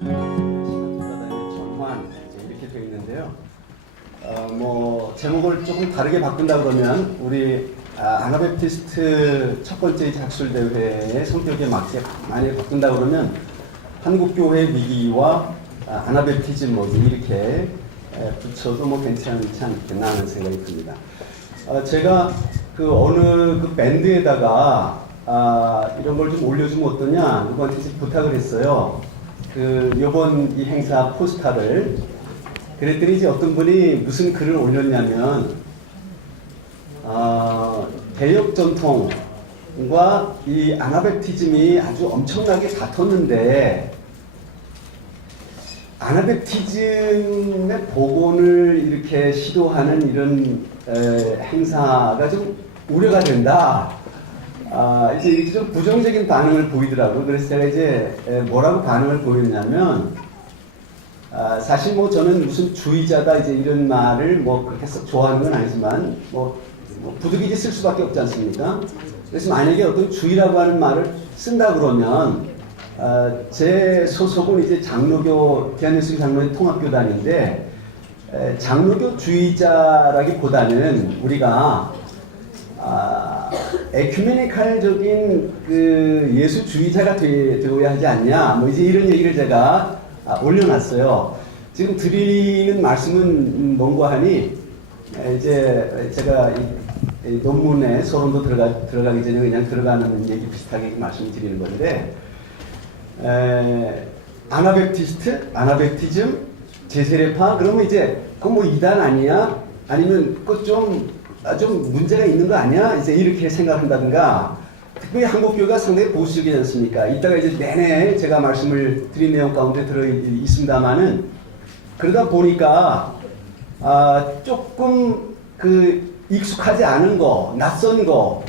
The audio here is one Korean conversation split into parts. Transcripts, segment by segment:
전환 이렇게 되어 있는데요. 제목을 조금 다르게 바꾼다 그러면 우리 아나베프티스트 첫 번째 작술 대회의 성격에 맞게 많이 바꾼다 그러면 한국교회 위기와 아나베프티즘 이렇게 붙여도 괜찮지 않겠나 하는 생각이 듭니다. 제가 어느 밴드에다가 이런 걸 좀 올려주면 어떠냐 누구한테 부탁을 했어요. 요번 이 행사 포스터를 그랬더니 이제 어떤 분이 무슨 글을 올렸냐면 개혁 전통과 이 아나베프티즘이 아주 엄청나게 다퉜는데 아나베프티즘의 복원을 이렇게 시도하는 이런 행사가 좀 우려가 된다. 이제 이렇게 좀 부정적인 반응을 보이더라고요. 그래서 제가 이제 뭐라고 반응을 보였냐면, 사실 저는 무슨 주의자다 이제 이런 말을 그렇게 썩 좋아하는 건 아니지만, 부득이지 쓸 수밖에 없지 않습니까? 그래서 만약에 어떤 주의라고 하는 말을 쓴다 그러면, 제 소속은 이제 장로교, 대한예수교 장로의 통합교단인데, 장로교 주의자라기보다는 우리가 에큐메니칼적인 예수주의자가 되어야 하지 않냐 이제 이런 얘기를 제가 올려놨어요. 지금 드리는 말씀은 뭔가 하니 이제 제가 이 논문에 서론도 들어가기 전에 그냥 들어가는 얘기 비슷하게 말씀드리는 건데 아나베프티즘, 제세례파 그러면 이제 그건 이단 아니야? 아니면 그거 좀 문제가 있는 거 아니야? 이제 이렇게 생각한다든가, 특별히 한국교회가 상당히 보수적이지 않습니까? 이따가 이제 내내 제가 말씀을 드린 내용 가운데 들어 있습니다만은, 그러다 보니까, 조금 익숙하지 않은 거, 낯선 거,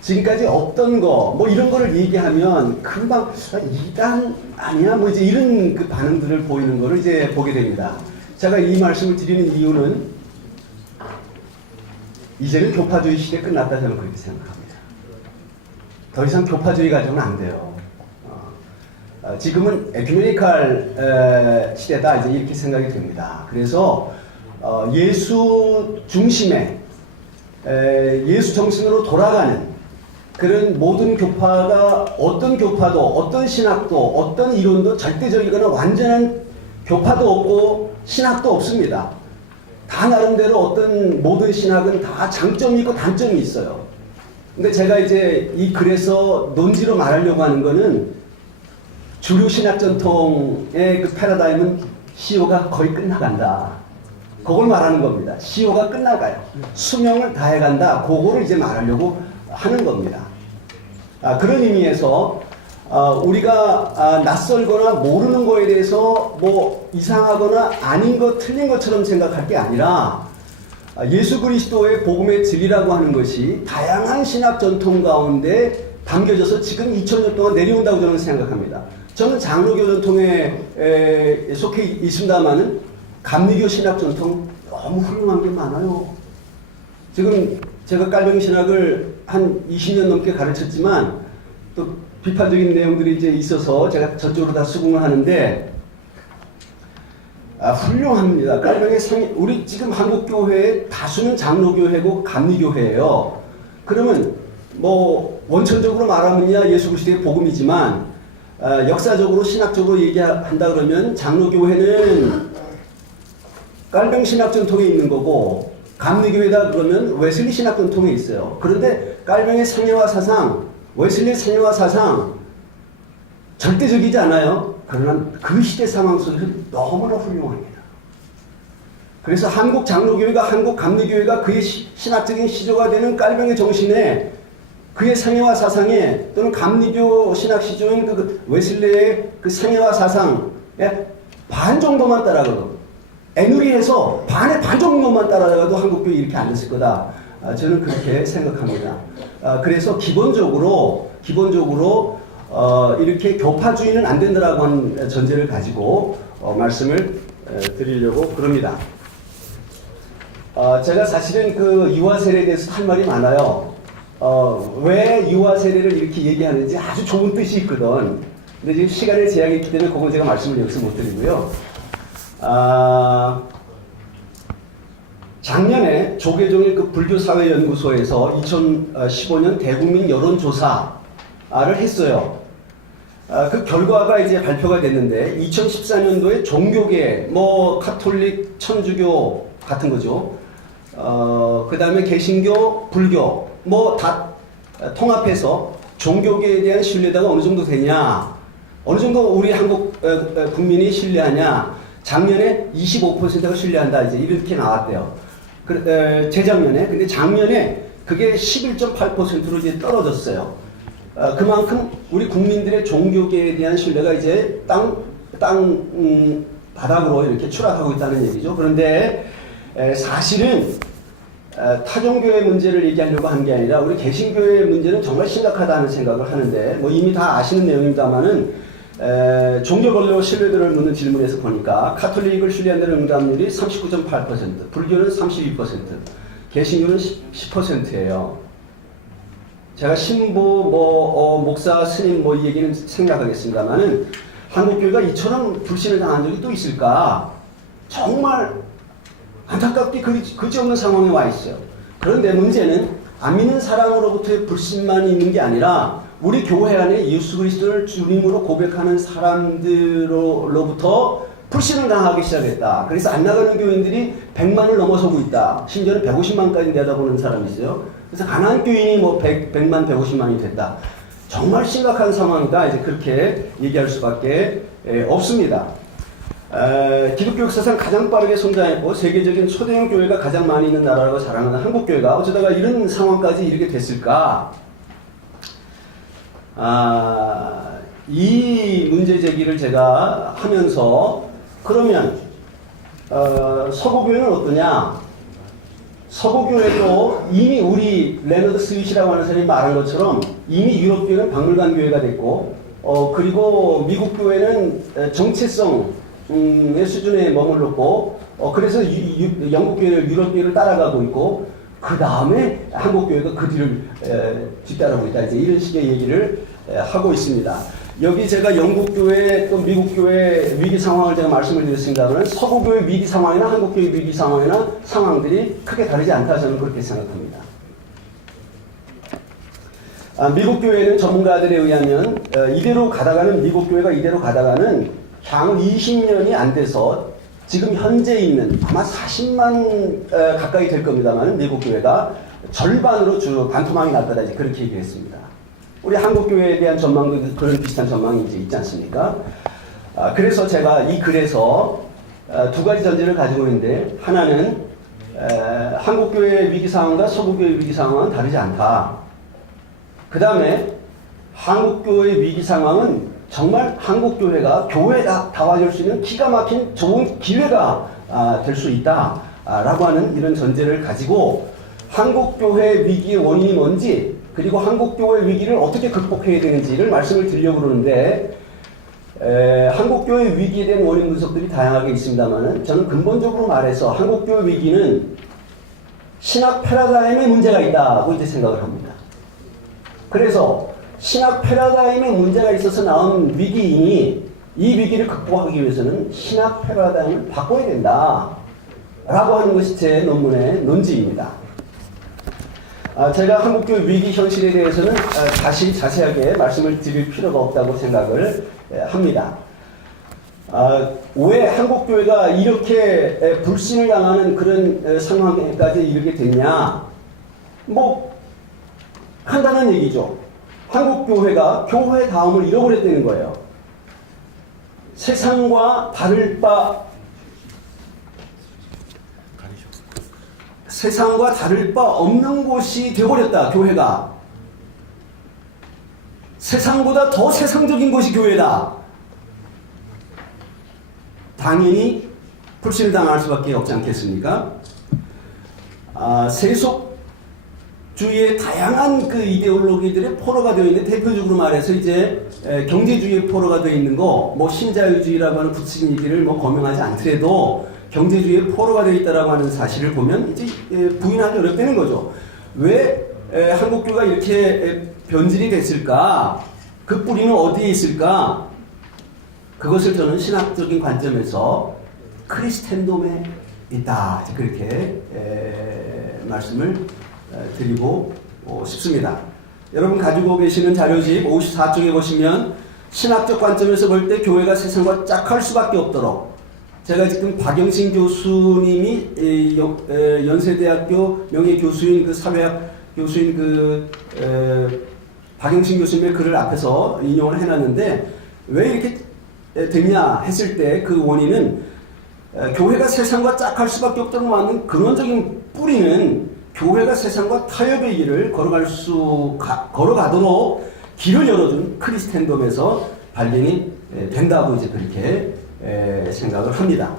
지금까지 없던 거, 이런 거를 얘기하면 금방, 이단 아니야? 이제 이런 반응들을 보이는 거를 이제 보게 됩니다. 제가 이 말씀을 드리는 이유는, 이제는 교파주의 시대 끝났다 저는 그렇게 생각합니다. 더 이상 교파주의 가지고는 안 돼요. 지금은 에큐메니칼 시대다 이제 이렇게 생각이 됩니다. 그래서 예수 중심의 예수 정신으로 돌아가는 그런 모든 교파가 어떤 교파도 어떤 신학도 어떤 이론도 절대적이거나 완전한 교파도 없고 신학도 없습니다. 다 나름대로 어떤 모든 신학은 다 장점이 있고 단점이 있어요. 근데 제가 이제 이 글에서 논지로 말하려고 하는 거는 주류 신학 전통의 패러다임은 시효가 거의 끝나간다. 그걸 말하는 겁니다. 시효가 끝나가요. 수명을 다해간다. 그거를 이제 말하려고 하는 겁니다. 그런 의미에서 우리가 낯설거나 모르는 거에 대해서 이상하거나 아닌 것, 틀린 것처럼 생각할 게 아니라 예수 그리스도의 복음의 진리라고 하는 것이 다양한 신학 전통 가운데 담겨져서 지금 2000년 동안 내려온다고 저는 생각합니다. 저는 장로교 전통에 속해 있습니다만은 감리교 신학 전통 너무 훌륭한 게 많아요. 지금 제가 깔병 신학을 한 20년 넘게 가르쳤지만 또 비판적인 내용들이 이제 있어서 제가 저쪽으로 다 수긍을 하는데 훌륭합니다. 깔병의 우리 지금 한국교회의 다수는 장로교회고 감리교회예요. 그러면 원천적으로 말하면야 예수 그리스도의 복음이지만 역사적으로 신학적으로 얘기한다 그러면 장로교회는 깔병 신학 전통에 있는 거고 감리교회다 그러면 웨슬리 신학 전통에 있어요. 그런데 깔병의 상해와 사상, 웨슬리의 상해와 사상 절대적이지 않아요. 그러나 그 시대 상황 속에서 너무나 훌륭합니다. 그래서 한국 장로교회가 한국 감리교회가 그의 신학적인 시조가 되는 깔병의 정신에 그의 상해와 사상에 또는 감리교 신학 시조인 웨슬리의 상해와 사상에 반 정도만 따라가도 애누리해서 반의 반 정도만 따라가도 한국교회 이렇게 안 됐을 거다. 저는 그렇게 생각합니다. 그래서 기본적으로 이렇게 교파주의는 안 된다라고 하는 전제를 가지고 말씀을 드리려고 그럽니다. 제가 사실은 유아 세례에 대해서 할 말이 많아요. 왜 유아 세례를 이렇게 얘기하는지 아주 좋은 뜻이 있거든. 근데 지금 시간의 제약이 있기 때문에 그건 제가 말씀을 여기서 못 드리고요. 작년에 조계종일 그 불교사회연구소에서 2015년 대국민 여론조사를 했어요. 그 결과가 이제 발표가 됐는데 2014년도에 종교계, 뭐 카톨릭, 천주교 같은 거죠. 그 다음에 개신교, 불교 뭐 다 통합해서 종교계에 대한 신뢰도가 어느 정도 되냐, 어느 정도 우리 한국 국민이 신뢰하냐. 작년에 25%가 신뢰한다 이제 이렇게 나왔대요. 재작년에. 근데 작년에 그게 11.8%로 이제 떨어졌어요. 그만큼 우리 국민들의 종교계에 대한 신뢰가 이제 바닥으로 이렇게 추락하고 있다는 얘기죠. 그런데 사실은 타종교의 문제를 얘기하려고 한 게 아니라 우리 개신교의 문제는 정말 심각하다는 생각을 하는데, 뭐 이미 다 아시는 내용입니다만은 종교별로 신뢰도를 묻는 질문에서 보니까 카톨릭을 신뢰한다는 응답률이 39.8%, 불교는 32%, 개신교는 10%예요. 제가 신부, 목사, 스님 이 얘기는 생략하겠습니다만은 한국교회가 이처럼 불신을 당한 적이 또 있을까? 정말 안타깝게 그지없는 상황에 와 있어요. 그런데 문제는 안 믿는 사람으로부터의 불신만 있는 게 아니라 우리 교회 안에 예수 그리스도를 주님으로 고백하는 사람들로부터 불신을 당하기 시작했다. 그래서 안 나가는 교인들이 100만을 넘어서고 있다. 심지어는 150만까지 내다보는 사람이 있어요. 그래서 가난한 교인이 100만, 150만이 됐다. 정말 심각한 상황이다. 이제 그렇게 얘기할 수밖에 없습니다. 기독교 역사상 가장 빠르게 성장했고 세계적인 초대형 교회가 가장 많이 있는 나라라고 자랑하는 한국교회가 어쩌다가 이런 상황까지 이르게 됐을까? 이 문제 제기를 제가 하면서 그러면 서구교회는 어떠냐? 서구교회도 이미 우리 레너드 스윗이라고 하는 사람이 말한 것처럼 이미 유럽교회는 박물관 교회가 됐고 그리고 미국 교회는 정체성의 수준에 머물렀고 그래서 영국 교회를 유럽 교회를 따라가고 있고 그 다음에 한국 교회가 그 뒤를 뒤따르고 있다. 이제 이런 식의 얘기를 하고 있습니다. 여기 제가 영국 교회 또 미국 교회 위기 상황을 제가 말씀을 드렸습니다만 서구 교회 위기 상황이나 한국 교회 위기 상황이나 상황들이 크게 다르지 않다 저는 그렇게 생각합니다. 미국 교회는 전문가들에 의하면 미국 교회가 이대로 가다가는 향후 20년이 안 돼서 지금 현재 있는 아마 40만 가까이 될 겁니다만 미국 교회가 절반으로 반토막이 날 거다 이제 그렇게 얘기했습니다. 우리 한국 교회에 대한 전망도 그런 비슷한 전망이 이제 있지 않습니까? 그래서 제가 이 글에서 두 가지 전제를 가지고 있는데 하나는 한국 교회의 위기 상황과 서구 교회의 위기 상황은 다르지 않다. 그 다음에 한국 교회의 위기 상황은 정말 한국 교회가 다와줄 수 있는 기가 막힌 좋은 기회가 될 수 있다라고 하는 이런 전제를 가지고 한국 교회 위기의 원인이 뭔지 그리고 한국 교회 위기를 어떻게 극복해야 되는지를 말씀을 드리려고 그러는데 한국 교회 위기에 대한 원인 분석들이 다양하게 있습니다만은 저는 근본적으로 말해서 한국 교회 위기는 신학 패러다임의 문제가 있다고 이제 생각을 합니다. 그래서 신학 패러다임에 문제가 있어서 나온 위기이니 이 위기를 극복하기 위해서는 신학 패러다임을 바꿔야 된다 라고 하는 것이 제 논문의 논지입니다. 제가 한국교회 위기 현실에 대해서는 다시 자세하게 말씀을 드릴 필요가 없다고 생각을 합니다. 왜 한국교회가 이렇게 불신을 당하는 그런 상황까지 이르게 됐냐? 간단한 얘기죠. 한국교회가 교회 다음을 잃어버렸다는 거예요. 세상과 다를 바 없는 곳이 되어버렸다. 교회가. 세상보다 더 세상적인 것이 교회다. 당연히 불신을 당할 수밖에 없지 않겠습니까? 세속주의의 다양한 그 이데올로기들의 포로가 되어 있는, 대표적으로 말해서 이제 경제주의의 포로가 되어 있는 거, 신자유주의라고 하는 구체적인 얘기를 거명하지 않더라도 경제주의의 포로가 되어 있다라고 하는 사실을 보면 이제 부인하기 어렵다는 거죠. 왜 한국교가 이렇게 변질이 됐을까? 그 뿌리는 어디에 있을까? 그것을 저는 신학적인 관점에서 크리스텐돔에 있다. 그렇게 말씀을 드리고 싶습니다. 여러분 가지고 계시는 자료집 54쪽에 보시면 신학적 관점에서 볼 때 교회가 세상과 짝할 수밖에 없도록, 제가 지금 박영신 교수님이 연세대학교 명예교수인 그 사회학 교수인 박영신 교수님의 글을 앞에서 인용을 해놨는데, 왜 이렇게 됐냐 했을 때 그 원인은 교회가 세상과 짝할 수밖에 없도록 만든 근원적인 뿌리는 교회가 세상과 타협의 길을 걸어가도록 길을 열어준 크리스텐돔에서 발견이 된다고 이제 그렇게 생각을 합니다.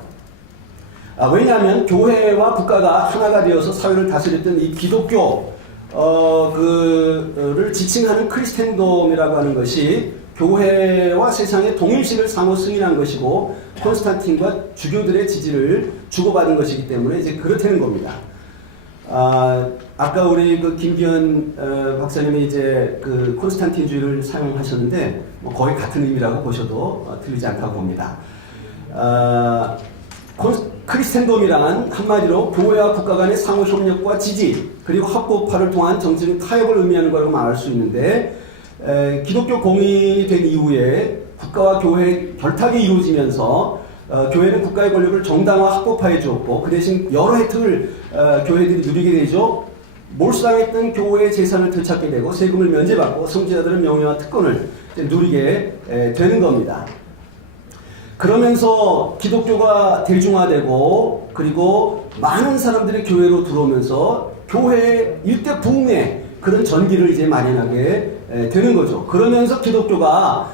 왜냐하면 교회와 국가가 하나가 되어서 사회를 다스렸던 이 기독교 를 지칭하는 크리스텐돔이라고 하는 것이 교회와 세상의 동일시를 상호 승인한 것이고 콘스탄틴과 주교들의 지지를 주고받은 것이기 때문에 이제 그렇다는 겁니다. 아까 우리 그 김기현 박사님이 이제 그 콘스탄틴주의를 사용하셨는데 뭐 거의 같은 의미라고 보셔도 틀리지 않다고 봅니다. 크리스텐돔이란 한마디로 교회와 국가 간의 상호 협력과 지지 그리고 합법화를 통한 정치적 타협을 의미하는 거라고 말할 수 있는데, 기독교 공인이 된 이후에 국가와 교회의 결탁이 이루어지면서 교회는 국가의 권력을 정당화 합법화해 주었고 그 대신 여러 혜택을 교회들이 누리게 되죠. 몰수당했던 교회의 재산을 되찾게 되고 세금을 면제받고 성직자들은 명예와 특권을 누리게 되는 겁니다. 그러면서 기독교가 대중화되고 그리고 많은 사람들이 교회로 들어오면서 교회의 일대 부흥의 그런 전기를 이제 마련하게 되는 거죠. 그러면서 기독교가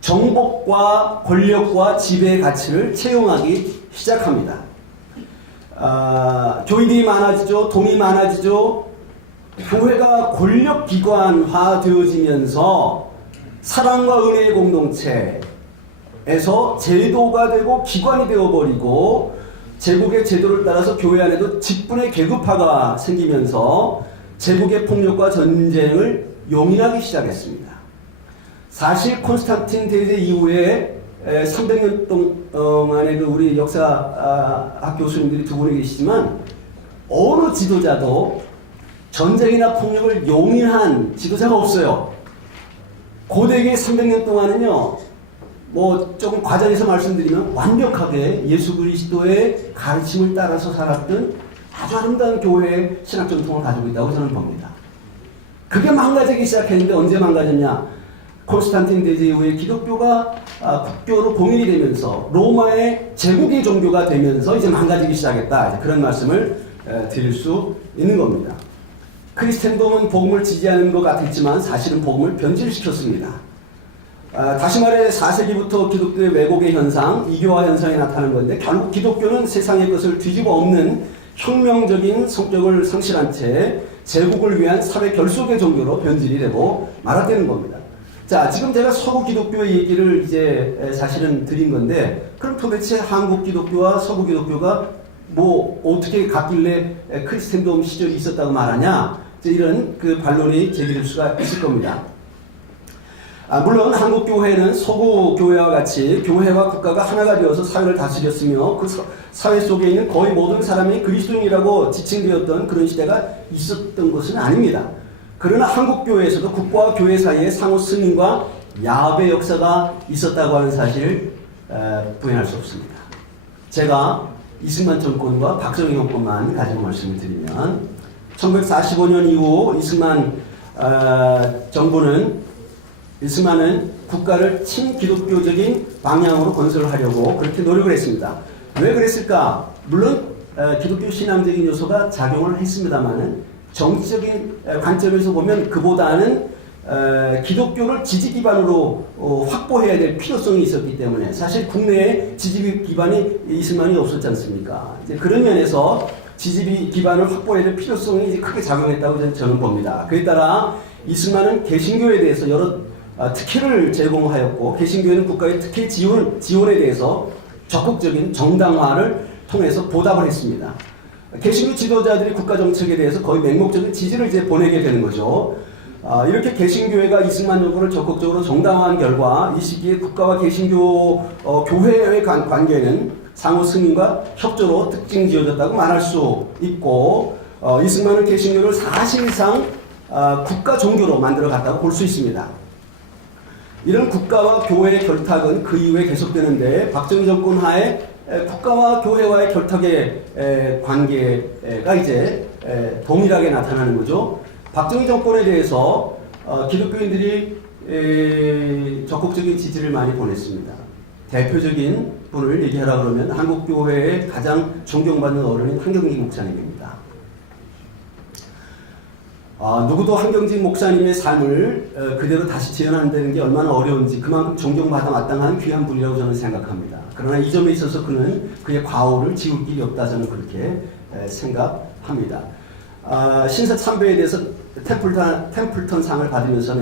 정복과 권력과 지배의 가치를 채용하기 시작합니다. 교인들이 많아지죠. 돈이 많아지죠. 교회가 권력기관화 되어지면서 사랑과 은혜의 공동체 에서 제도가 되고 기관이 되어버리고 제국의 제도를 따라서 교회 안에도 직분의 계급화가 생기면서 제국의 폭력과 전쟁을 용인하기 시작했습니다. 사실 콘스탄틴 대제 이후에 300년 동안의 그 우리 역사학 교수님들이 두 분이 계시지만 어느 지도자도 전쟁이나 폭력을 용인한 지도자가 없어요. 고대의 300년 동안은요, 뭐 조금 과장해서 말씀드리면 완벽하게 예수 그리스도의 가르침을 따라서 살았던 아주 아름다운 교회의 신학 전통을 가지고 있다고 저는 봅니다. 그게 망가지기 시작했는데 언제 망가졌냐? 콘스탄틴 대제 이후에 기독교가 국교로 공인이 되면서 로마의 제국의 종교가 되면서 이제 망가지기 시작했다. 이제 그런 말씀을 드릴 수 있는 겁니다. 크리스텐돔은 복음을 지지하는 것 같았지만 사실은 복음을 변질시켰습니다. 다시 말해 4세기부터 기독교의 왜곡의 현상, 이교화 현상이 나타나는 건데 결국 기독교는 세상의 것을 뒤집어 엎는 혁명적인 성격을 상실한 채 제국을 위한 사회 결속의 종교로 변질이 되고 말았다는 겁니다. 자, 지금 제가 서구 기독교의 얘기를 이제 사실은 드린 건데, 그럼 도대체 한국 기독교와 서구 기독교가 뭐 어떻게 같길래 크리스텐돔 시절이 있었다고 말하냐? 이런 그 반론이 제기될 수가 있을 겁니다. 물론 한국 교회는 서구 교회와 같이 교회와 국가가 하나가 되어서 사회를 다스렸으며 그 사회 속에 있는 거의 모든 사람이 그리스도인이라고 지칭되었던 그런 시대가 있었던 것은 아닙니다. 그러나 한국 교회에서도 국가와 교회 사이에 상호 승인과 야합의 역사가 있었다고 하는 사실 부인할 수 없습니다. 제가 이승만 정권과 박정희 정권만 가지고 말씀을 드리면 1945년 이후 이승만은 국가를 친기독교적인 방향으로 건설하려고 그렇게 노력을 했습니다. 왜 그랬을까? 물론 기독교 신앙적인 요소가 작용을 했습니다만은 정치적인 관점에서 보면 그보다는 기독교를 지지 기반으로 확보해야 될 필요성이 있었기 때문에 사실 국내에 지지 기반이 이승만이 없었지 않습니까? 이제 그런 면에서 지지 기반을 확보해야 될 필요성이 이제 크게 작용했다고 저는 봅니다. 그에 따라 이승만은 개신교에 대해서 여러 특혜를 제공하였고 개신교회는 국가의 특혜 지원에 대해서 적극적인 정당화를 통해서 보답을 했습니다. 개신교 지도자들이 국가 정책에 대해서 거의 맹목적인 지지를 이제 보내게 되는 거죠. 이렇게 개신교회가 이승만 정부를 적극적으로 정당화한 결과 이 시기에 국가와 개신교 교회의 관계는 상호 승인과 협조로 특징 지어졌다고 말할 수 있고 이승만은 개신교를 사실상 국가 종교로 만들어 갔다고 볼 수 있습니다. 이런 국가와 교회의 결탁은 그 이후에 계속되는데 박정희 정권 하에 국가와 교회와의 결탁의 관계가 이제 동일하게 나타나는 거죠. 박정희 정권에 대해서 기독교인들이 적극적인 지지를 많이 보냈습니다. 대표적인 분을 얘기하라 그러면 한국교회의 가장 존경받는 어른인 한경직 목사님입니다. 누구도 한경직 목사님의 삶을 그대로 다시 재현한다는 게 얼마나 어려운지 그만큼 존경받아 마땅한 귀한 분이라고 저는 생각합니다. 그러나 이 점에 있어서 그는 그의 과오를 지울 길이 없다 저는 그렇게 생각합니다. 신사 참배에 대해서 템플턴 상을 받으면서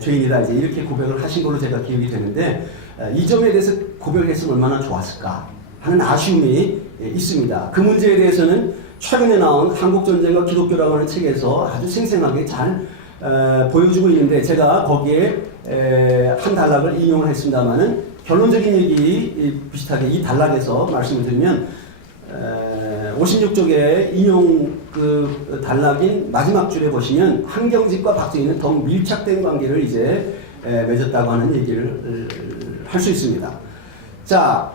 죄인이다 이제 이렇게 고백을 하신 걸로 제가 기억이 되는데 이 점에 대해서 고백을 했으면 얼마나 좋았을까 하는 아쉬움이 있습니다. 그 문제에 대해서는 최근에 나온 한국전쟁과 기독교라고 하는 책에서 아주 생생하게 잘 보여주고 있는데 제가 거기에 한 단락을 인용을 했습니다만은 결론적인 얘기 비슷하게 이 단락에서 말씀을 드리면 56쪽에 인용 그 단락인 마지막 줄에 보시면 한경직과 박정희는 더욱 밀착된 관계를 이제 맺었다고 하는 얘기를 할 수 있습니다. 자,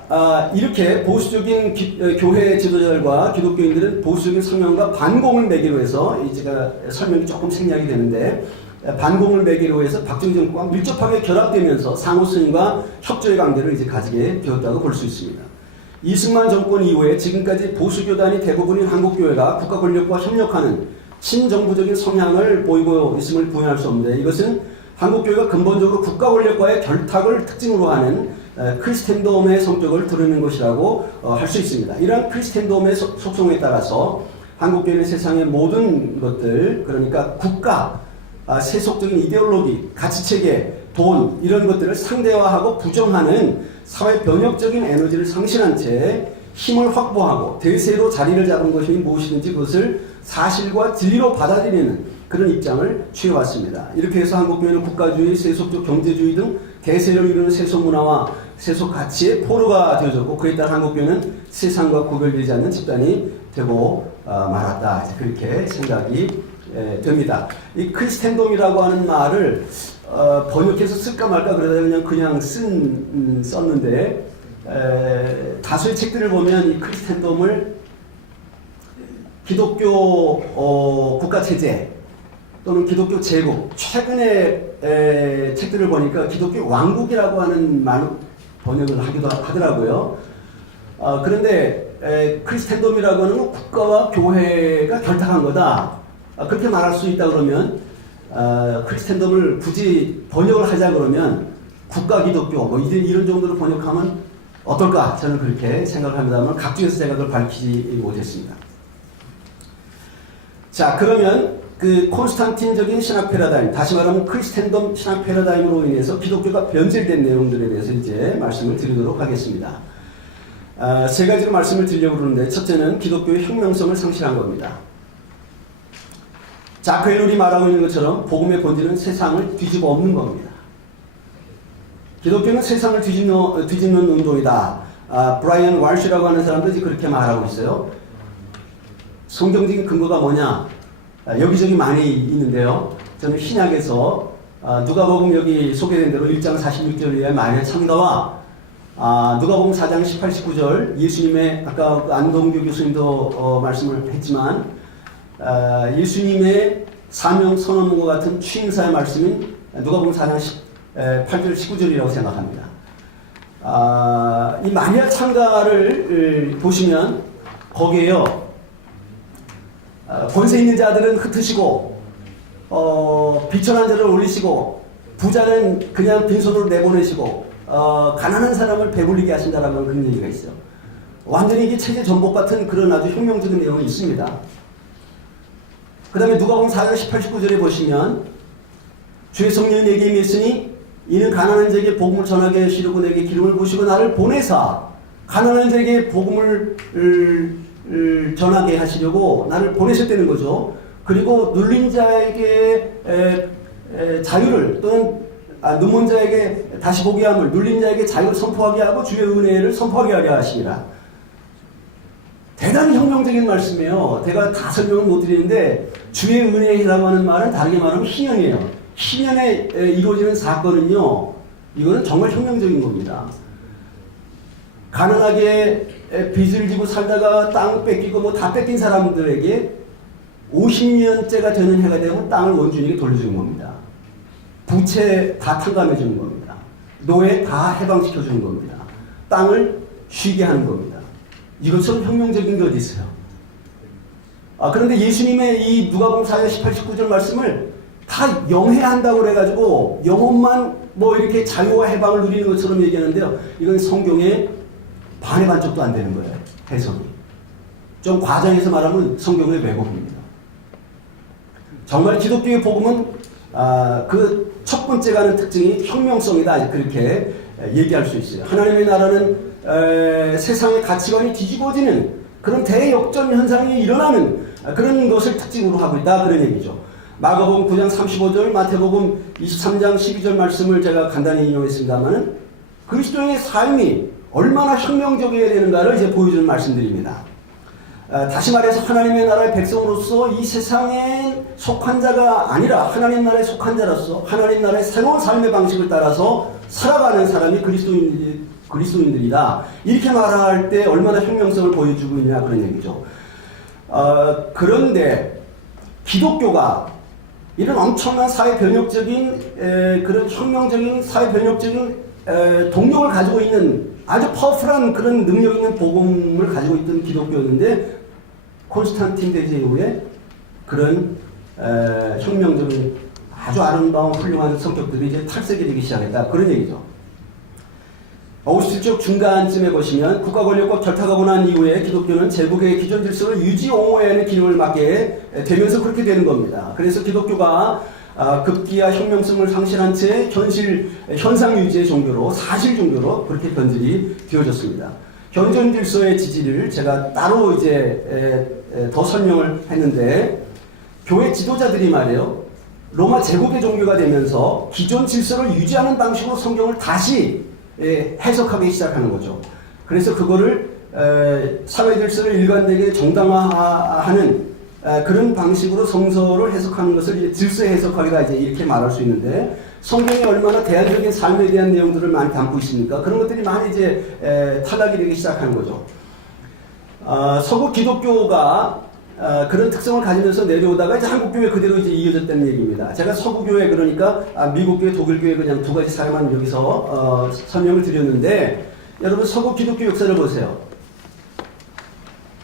이렇게 보수적인 교회 지도자들과 기독교인들은 보수적인 성향과 반공을 매기로 해서 제가 설명이 조금 생략이 되는데 반공을 매기로 해서 박정희 정권과 밀접하게 결합되면서 상호 승인과 협조의 관계를 이제 가지게 되었다고 볼 수 있습니다. 이승만 정권 이후에 지금까지 보수교단이 대부분인 한국교회가 국가 권력과 협력하는 친정부적인 성향을 보이고 있음을 부인할 수 없는데 이것은 한국교회가 근본적으로 국가 권력과의 결탁을 특징으로 하는 크리스텐돔의 성격을 드러내는 것이라고 할 수 있습니다. 이러한 크리스텐돔의 속성에 따라서 한국교회는 세상의 모든 것들 그러니까 국가, 세속적인 이데올로기, 가치체계, 돈 이런 것들을 상대화하고 부정하는 사회 변혁적인 에너지를 상실한 채 힘을 확보하고 대세로 자리를 잡은 것이 무엇이든지 그것을 사실과 진리로 받아들이는 그런 입장을 취해왔습니다. 이렇게 해서 한국교회는 국가주의, 세속적 경제주의 등 대세를 이루는 세속 문화와 세속 가치의 포로가 되어졌고 그에 따라 한국교회는 세상과 구별되지 않는 집단이 되고 말았다. 그렇게 생각이 됩니다. 이 크리스텐돔이라고 하는 말을 번역해서 쓸까 말까 그러다 그냥 썼는데 다수의 책들을 보면 이 크리스텐돔을 기독교 국가체제 또는 기독교 제국 최근에 책들을 보니까 기독교 왕국이라고 하는 말로 번역을 하기도 하더라고요. 그런데 크리스텐돔이라고 하는 건 국가와 교회가 결탁한 거다. 그렇게 말할 수 있다 그러면 크리스텐돔을 굳이 번역을 하자 그러면 국가 기독교 뭐 이런 정도로 번역하면 어떨까 저는 그렇게 생각을 합니다만 각주에서 제가 그걸 밝히지 못했습니다. 자 그러면 그 콘스탄틴적인 신학 패러다임 다시 말하면 크리스텐돔 신학 패러다임으로 인해서 기독교가 변질된 내용들에 대해서 이제 말씀을 드리도록 하겠습니다. 세 가지로 말씀을 드리려고 그러는데 첫째는 기독교의 혁명성을 상실한 겁니다. 자크 헬룰이 말하고 있는 것처럼 복음의 본질은 세상을 뒤집어 엎는 겁니다. 기독교는 세상을 뒤집는 운동이다. 브라이언 왈시라고 하는 사람도 그렇게 말하고 있어요. 성경적인 근거가 뭐냐? 여기저기 많이 있는데요. 저는 신약에서 누가복음 여기 소개된 대로 1장 46절 이하의 만의 참가와 누가복음 4장 18, 19절 예수님의 아까 안동규 교수님도 말씀을 했지만 예수님의 사명 선언문과 같은 취임사의 말씀인 누가복음 4장 8절 19절이라고 생각합니다. 이 마리아 참가를 보시면 거기에요. 권세 있는 자들은 흩으시고 비천한 자를 올리시고 부자는 그냥 빈손으로 내보내시고 가난한 사람을 배불리게 하신다라는 그런 얘기가 있어요. 완전히 이게 체제 전복 같은 그런 아주 혁명적인 내용이 있습니다. 그 다음에 누가복음 4장 18, 19절에 보시면 주의 성령이 내게 임했으니 이는 가난한 자에게 복음을 전하게 하시려고 내게 기름을 부으시고 나를 보내사 가난한 자에게 복음을 전하게 하시려고 나를 보내셨다는 거죠. 그리고 눌린 자에게 자유를 또는 눈먼 자에게 다시 보게 함을, 눌린 자에게 자유를 선포하게 하고 주의 은혜를 선포하게 하게 하십니다. 대단히 혁명적인 말씀이에요. 제가 다 설명을 못 드리는데 주의 은혜라고 하는 말은 다르게 말하면 희년이에요. 희년에 이루어지는 사건은요, 이거는 정말 혁명적인 겁니다. 가난하게 빚을 지고 살다가 땅 뺏기고 뭐 다 뺏긴 사람들에게 50년째가 되는 해가 되면 땅을 원주인에게 돌려주는 겁니다. 부채 다 탕감해 주는 겁니다. 노예 다 해방시켜 주는 겁니다. 땅을 쉬게 하는 겁니다. 이것처럼 혁명적인 게 어디 있어요? 그런데 예수님의 이 누가복음 4장 18, 19절 말씀을 다 영해한다고 그래가지고 영혼만 뭐 이렇게 자유와 해방을 누리는 것처럼 얘기하는데요. 이건 성경의 반의 반쪽도 안 되는 거예요. 해석이. 좀 과장해서 말하면 성경의 왜곡입니다. 정말 기독교의 복음은 그 첫 번째 가는 특징이 혁명성이다. 그렇게 얘기할 수 있어요. 하나님의 나라는 세상의 가치관이 뒤집어지는 그런 대역전 현상이 일어나는 그런 것을 특징으로 하고 있다. 그런 얘기죠. 마가복음 9장 35절, 마태복음 23장 12절 말씀을 제가 간단히 인용했습니다만은 그리스도인의 삶이 얼마나 혁명적이어야 되는가를 이제 보여주는 말씀드립니다. 다시 말해서 하나님의 나라의 백성으로서 이 세상에 속한 자가 아니라 하나님 나라에 속한 자로서 하나님 나라의 새로운 삶의 방식을 따라서 살아가는 사람이 그리스도인들이다. 이렇게 말할 때 얼마나 혁명성을 보여주고 있냐 그런 얘기죠. 그런데 기독교가 이런 엄청난 사회 변혁적인 그런 혁명적인 사회 변혁적인 동력을 가지고 있는 아주 파워풀한 그런 능력 있는 복음을 가지고 있던 기독교였는데 콘스탄틴 대제 이후에 그런 혁명적인 아주 아름다운 훌륭한 성격들이 이제 탈색이 되기 시작했다. 그런 얘기죠. 57쪽 중간쯤에 보시면 국가 권력과 결탁하고 난 이후에 기독교는 제국의 기존 질서를 유지 옹호해야 하는 기능을 맡게 되면서 그렇게 되는 겁니다. 그래서 기독교가 급기야 혁명성을 상실한 채 현상 유지의 종교로 사실 종교로 그렇게 변질이 되어졌습니다. 현존 질서의 지지를 제가 따로 이제 더 설명을 했는데 교회 지도자들이 말이에요. 로마 제국의 종교가 되면서 기존 질서를 유지하는 방식으로 성경을 다시 해석하기 시작하는 거죠. 그래서 그거를 사회 질서를 일관되게 정당화하는 그런 방식으로 성서를 해석하는 것을 질서 해석하기가 이제 이렇게 말할 수 있는데 성경이 얼마나 대안적인 삶에 대한 내용들을 많이 담고 있습니까? 그런 것들이 많이 이제 탈락이 되기 시작하는 거죠. 서구 기독교가 그런 특성을 가지면서 내려오다가 이제 한국 교회 그대로 이제 이어졌다는 얘기입니다. 제가 서구 교회 그러니까 미국 교회, 독일 교회 그냥 두 가지 사례만 여기서 설명을 드렸는데 여러분 서구 기독교 역사를 보세요.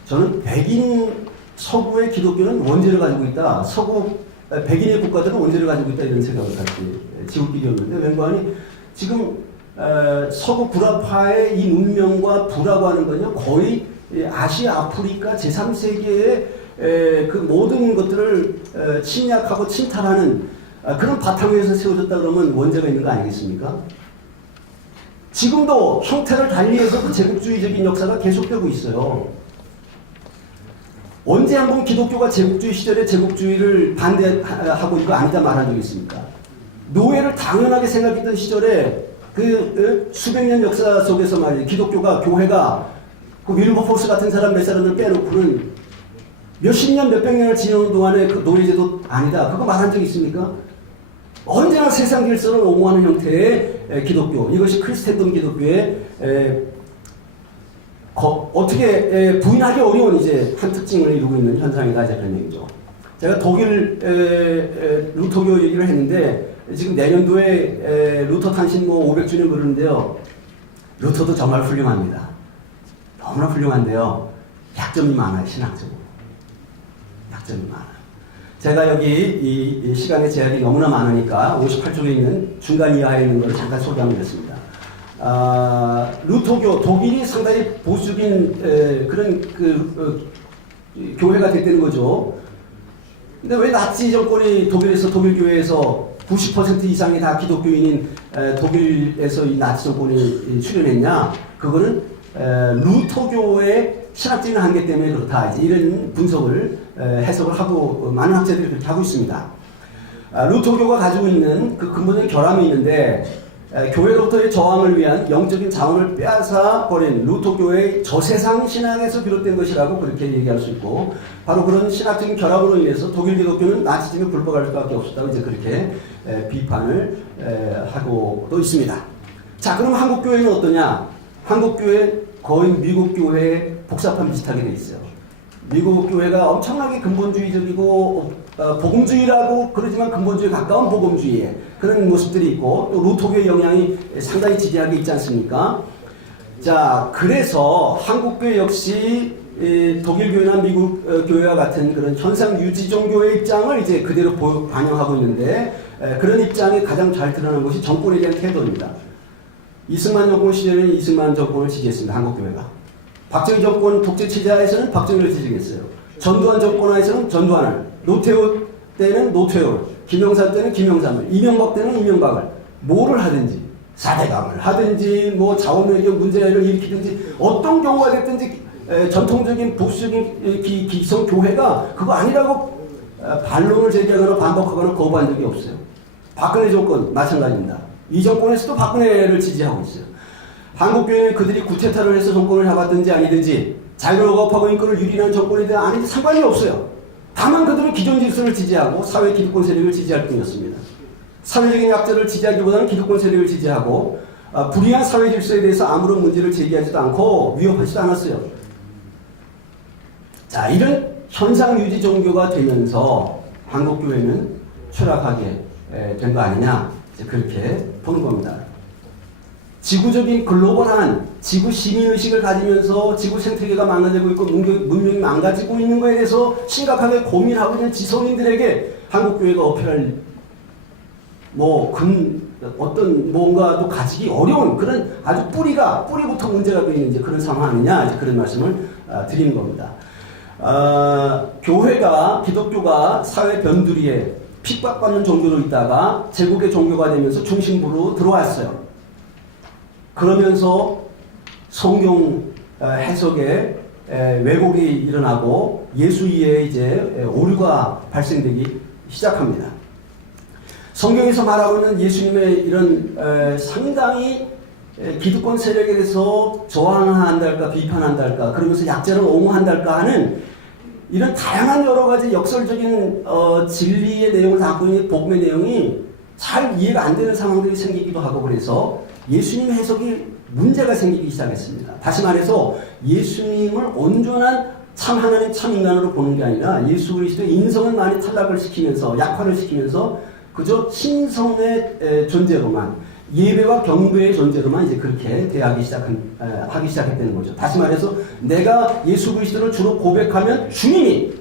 저는 백인 서구의 기독교는 원죄를 가지고 있다. 서구 백인의 국가들은 원죄를 가지고 있다 이런 생각을 같이 지울길이었는데 왠가하니 지금 서구 불화파의 이 문명과 부라고 하는 건요 거의 아시아, 아프리카 제3세계의 그 모든 것들을 침략하고 침탈하는 그런 바탕에서 세워졌다 그러면 원죄가 있는 거 아니겠습니까? 지금도 형태를 달리해서 그 제국주의적인 역사가 계속되고 있어요. 언제 한번 기독교가 제국주의 시절에 제국주의를 반대하고 이거 아니다 말한 적이 있습니까? 노예를 당연하게 생각했던 시절에 그 수백 년 역사 속에서 말이에요. 기독교가 교회가 그 윌버포스 같은 사람 몇 사람을 빼놓고는 몇십 년, 몇백 년을 지내는 동안에 그 노예제도 아니다. 그거 말한 적이 있습니까? 언제나 세상 질서를 옹호하는 형태의 기독교. 이것이 크리스텐덤 기독교의 어떻게 부인하기 어려운 이제 한 특징을 이루고 있는 현상이다. 이제 그런 얘기죠. 제가 독일 루터교 얘기를 했는데 지금 내년도에 루터 탄신 500주년 그러는데요. 루터도 정말 훌륭합니다. 너무나 훌륭한데요. 약점이 많아요. 신학적으로. 약점이 많아요. 제가 여기 이 시간의 제약이 너무나 많으니까 58쪽에 있는 중간 이하에 있는 걸 잠깐 소개하겠습니다. 루터교, 독일이 상당히 보수적인 그런 교회가 됐다는 거죠. 근데 왜 나치 정권이 독일 교회에서 90% 이상이 다 기독교인인 독일에서 이 나치 정권이 출현했냐? 그거는 루터교의 신학적인 한계 때문에 그렇다. 이제 이런 분석을 해석을 하고 많은 학자들이 그렇게 하고 있습니다. 루터교가 가지고 있는 그 근본적인 결함이 있는데 교회로부터의 저항을 위한 영적인 자원을 빼앗아 버린 루터교의 저세상 신앙에서 비롯된 것이라고 그렇게 얘기할 수 있고, 바로 그런 신학적인 결함으로 인해서 독일 기독교는 나치즘에 불법할 수밖에 없었다고 이제 그렇게 비판을 하고도 있습니다. 자, 그럼 한국 교회는 어떠냐? 한국 교회 거의 미국 교회의 복사판 비슷하게 돼 있어요. 미국 교회가 엄청나게 근본주의적이고 복음주의라고 그러지만 근본주의에 가까운 복음주의에 그런 모습들이 있고, 또 루터교의 영향이 상당히 지대하게 있지 않습니까? 자, 그래서 한국교회 역시 독일교회나 미국 교회와 같은 그런 현상 유지 종교의 입장을 이제 그대로 반영하고 있는데, 그런 입장이 가장 잘 드러나는 것이 정권에 대한 태도입니다. 이승만 정권 시절에는 이승만 정권을 지지했습니다. 한국교회가. 박정희 정권 독재체제하에서는 박정희를 지지했어요. 전두환 정권 하에서는 전두환을, 노태우 때는 노태우를, 김영삼 때는 김영삼을, 이명박 때는 이명박을, 뭐를 하든지, 사대강을 하든지, 뭐 자원외교 문제를 일으키든지, 어떤 경우가 됐든지, 전통적인 보수적인 기성 교회가 그거 아니라고 반론을 제기하거나 반박하거나 거부한 적이 없어요. 박근혜 정권 마찬가지입니다. 이 정권에서도 박근혜를 지지하고 있어요. 한국교회는 그들이 구태타를 해서 정권을 잡았든지 아니든지, 자유를 억압하고 인권을 유린한 정권에 대한 아닌지 상관이 없어요. 다만 그들은 기존 질서를 지지하고 사회 기득권 세력을 지지할 뿐이었습니다. 사회적인 약자를 지지하기보다는 기득권 세력을 지지하고, 불이한 사회 질서에 대해서 아무런 문제를 제기하지도 않고 위협하지도 않았어요. 자, 이런 현상 유지 종교가 되면서 한국교회는 추락하게 된 거 아니냐, 이제 그렇게 보는 겁니다. 지구적인 글로벌한 지구 시민의식을 가지면서 지구 생태계가 망가지고 있고 문명이 망가지고 있는 것에 대해서 심각하게 고민하고 있는 지성인들에게 한국교회가 어필할 어떤 뭔가도 가지기 어려운 그런 아주 뿌리부터 문제가 되어 있는 이제 그런 상황 아니냐, 이제 그런 말씀을 드리는 겁니다. 교회가, 기독교가 사회 변두리에 핍박받는 종교로 있다가 제국의 종교가 되면서 중심부로 들어왔어요. 그러면서 성경 해석에 왜곡이 일어나고 예수 이해에 이제 오류가 발생되기 시작합니다. 성경에서 말하고 있는 예수님의 이런 상당히 기득권 세력에 대해서 저항한달까 비판한달까 그러면서 약자를 옹호한달까 하는 이런 다양한 여러 가지 역설적인 진리의 내용을 담고 있는 복음의 내용이 잘 이해가 안 되는 상황들이 생기기도 하고, 그래서 예수님 해석이 문제가 생기기 시작했습니다. 다시 말해서 예수님을 온전한 참 하나님 참 인간으로 보는 게 아니라 예수 그리스도의 인성을 많이 탈락을 시키면서 약화를 시키면서 그저 신성의 존재로만, 예배와 경배의 존재로만 이제 그렇게 대하기 하기 시작했다는 거죠. 다시 말해서 내가 예수 그리스도를 주로 고백하면 주인이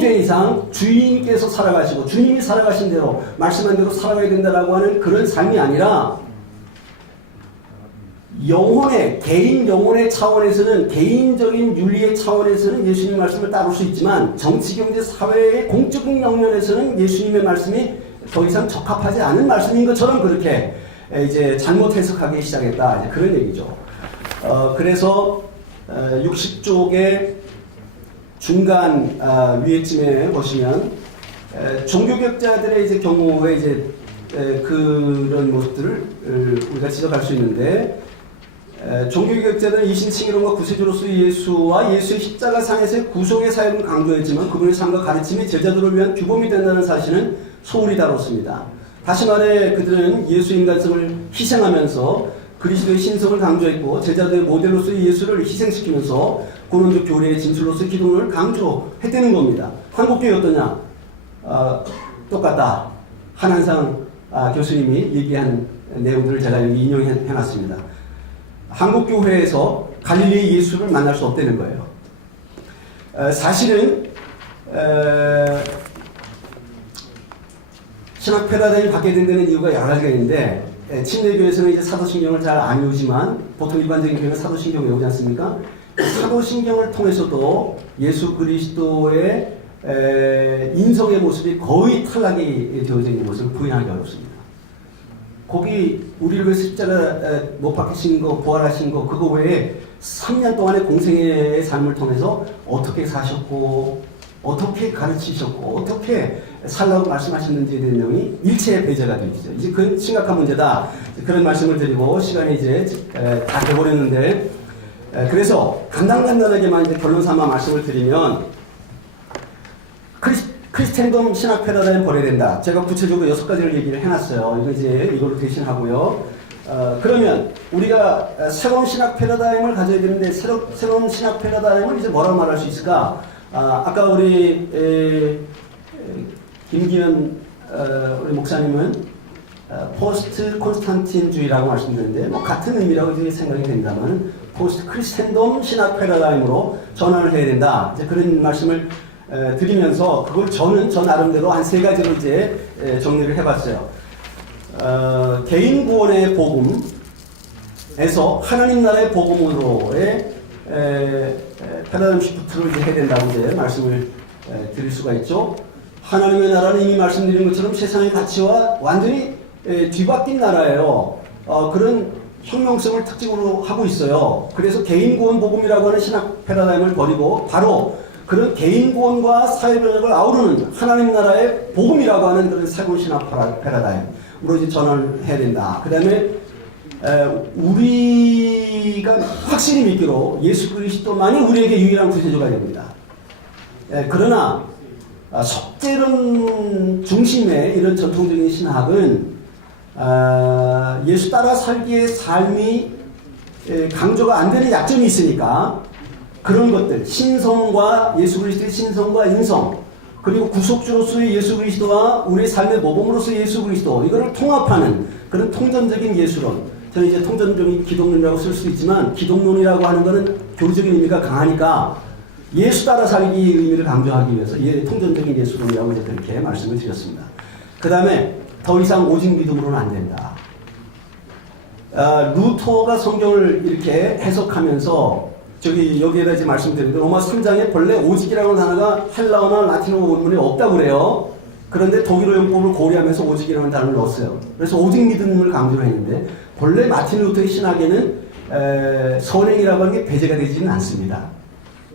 된 이상 주인께서 살아가시고 주님이 살아가신 대로 말씀한 대로 살아가야 된다라고 하는 그런 삶이 아니라 개인 영혼의 차원에서는, 개인적인 윤리의 차원에서는 예수님 말씀을 따를 수 있지만 정치, 경제, 사회의 공적인 영역에서는 예수님의 말씀이 더 이상 적합하지 않은 말씀인 것처럼 그렇게 이제 잘못 해석하기 시작했다, 이제 그런 얘기죠. 그래서 60쪽의 중간 위에쯤에 보시면 종교개혁자들의 이제 경우에 이제 그런 모습들을 우리가 지적할 수 있는데, 종교개혁자들은 이신칭의론과 구세주로서의 예수와 예수의 십자가상에서의 구속의 사역을 강조했지만 그분의 삶과 가르침이 제자들을 위한 규범이 된다는 사실은 소홀히 다뤘습니다. 다시 말해 그들은 예수 인간성을 희생하면서 그리스도의 신성을 강조했고, 제자들의 모델로서의 예수를 희생시키면서 고론적 교리의 진술로서의 기독론을 강조했다는 겁니다. 한국교회 어떠냐? 똑같다. 한한상 교수님이 얘기한 내용들을 제가 여기 인용해놨습니다. 한국교회에서 갈릴리의 예수를 만날 수 없다는 거예요. 사실은 신학 패러다임이 바뀌게 된다는 이유가 여러 가지가 있는데, 침례교에서는 이제 사도신경을 잘 안 외우지만 보통 일반적인 교회는 사도신경 외우지 않습니까? 사도신경을 통해서도 예수 그리스도의 인성의 모습이 거의 탈락이 되어져 있는 모습을 부인하기 어렵습니다. 거기 우리를 위해 십자가 못 박히신 거, 부활하신 거, 그거 외에 3년 동안의 공생의 삶을 통해서 어떻게 사셨고 어떻게 가르치셨고 어떻게 살라고 말씀하셨는지에 대한 내용이 일체의 배제가 되죠. 이제 그 심각한 문제다. 그런 말씀을 드리고 시간이 이제 다 돼버렸는데 그래서 간단하게만 이제 결론 삼아 말씀을 드리면 크리스텐덤 신학 패러다임 버려야 된다. 제가 구체적으로 6가지를 얘기를 해놨어요. 이거 이제 이걸로 대신하고요. 그러면 우리가 새로운 신학 패러다임을 가져야 되는데 새로운 신학 패러다임을 이제 뭐라고 말할 수 있을까? 아까 우리 김기현 우리 목사님은 포스트 콘스탄틴주의라고 말씀드렸는데 뭐 같은 의미라고 생각이 된다면 포스트 크리스텐덤 신학 패러다임으로 전환을 해야 된다. 이제 그런 말씀을 드리면서 그걸 저는 저 나름대로 한 3가지로 이제 정리를 해봤어요. 개인 구원의 복음에서 하나님 나라의 복음으로의 패러다임 시프트를 이제 해야 된다고 이제 말씀을 드릴 수가 있죠. 하나님의 나라는 이미 말씀드린 것처럼 세상의 가치와 완전히 뒤바뀐 나라예요. 그런 혁명성을 특징으로 하고 있어요. 그래서 개인 구원 복음이라고 하는 신학 패러다임을 버리고 바로 그런 개인 구원과 사회 변혁을 아우르는 하나님 나라의 복음이라고 하는 그런 새로운 신학 패러다임으로 이제 전환을 해야 된다. 그 다음에 우리가 확실히 믿기로 예수 그리스도만이 우리에게 유일한 구세주가 됩니다. 그러나 속죄론 중심의 이런 전통적인 신학은 예수 따라 살기의 삶이 강조가 안 되는 약점이 있으니까 그런 것들, 신성과 예수 그리스도의 신성과 인성, 그리고 구속주로서의 예수 그리스도와 우리의 삶의 모범으로서의 예수 그리스도, 이거를 통합하는 그런 통전적인 예수론. 저는 이제 통전적인 기독론이라고 쓸 수 있지만 기독론이라고 하는 것은 교리적인 의미가 강하니까 예수 따라 살기의 의미를 강조하기 위해서 통전적인 예수론이라고 이제 그렇게 말씀을 드렸습니다. 그 다음에 더 이상 오직 믿음으로는 안 된다. 루터가 성경을 이렇게 해석하면서 여기에다 이제 말씀드리는데 로마 3장에 본래 오직이라는 단어가 헬라어나 라틴어 원문에 없다고 그래요. 그런데 독일어 용법을 고려하면서 오직이라는 단어를 넣었어요. 그래서 오직 믿음을 강조를 했는데 본래 마틴 루터의 신학에는 선행이라고 하는 게 배제가 되지는 않습니다.